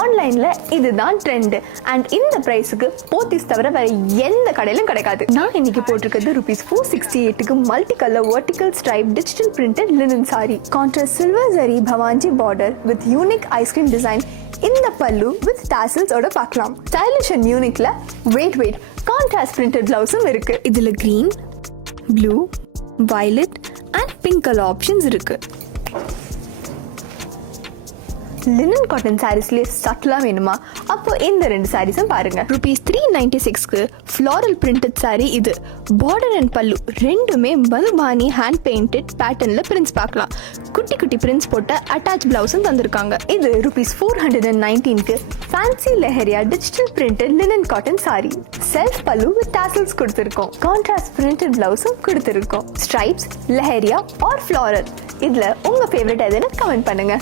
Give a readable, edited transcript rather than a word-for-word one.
ஆன்லைன்ல இதுதான் trend and இந்த பிரைஸுக்கு போத்திஸ் தவிர வேற எந்த கடையிலும் கிடைக்காது. நான் இன்னைக்கு போட்டிருக்கிறது ₹468க்கு multi colour vertical stripe digital printed linen sari. Contrast silver zari பவாஞ்சி border with unique ice cream design. இந்த பல்லு வித் டாசல்ஸ் ஓட பார்க்கலாம். ஸ்டைலிஷ் அண்ட் யூனிக்ல வெயிட் கான்ட்ராஸ்ட் பிரிண்டட் பிளவுஸும் இருக்கு. இதுல green, blue, violet and pink colour options இருக்கு. லினன் காட்டன் சாரீஸ்லயே சட்டலா வேணுமா? அப்போ இந்த ரெண்டு சாரீஸும் பாருங்க. ₹396க்கு ஃப்ளாரல் பிரிண்டட் சாரி இது. பார்டர் அண்ட் பல்லு ரெண்டுமே மதுபானி ஹேண்ட் பெயிண்டட் பேட்டர்ன்ல பிரிண்ட்ஸ் பார்க்கலாம். குட்டி குட்டி பிரிண்ட்ஸ் போட்ட அட்டாச் பிளவுஸும் தந்திருக்காங்க. இது ₹419க்கு fancy leheriya digital printed linen cotton sari. Self pallu with tassels கொடுத்திருக்கோம். கான்ட்ராஸ்ட் பிரிண்டட் பிளவுஸும் கொடுத்திருக்கோம். ஸ்ட்ரைப்ஸ், லெஹரியா ஆர் ஃப்ளாரல், இதுல உங்க ஃபேவரட் எதுன்னு கமெண்ட் பண்ணுங்க.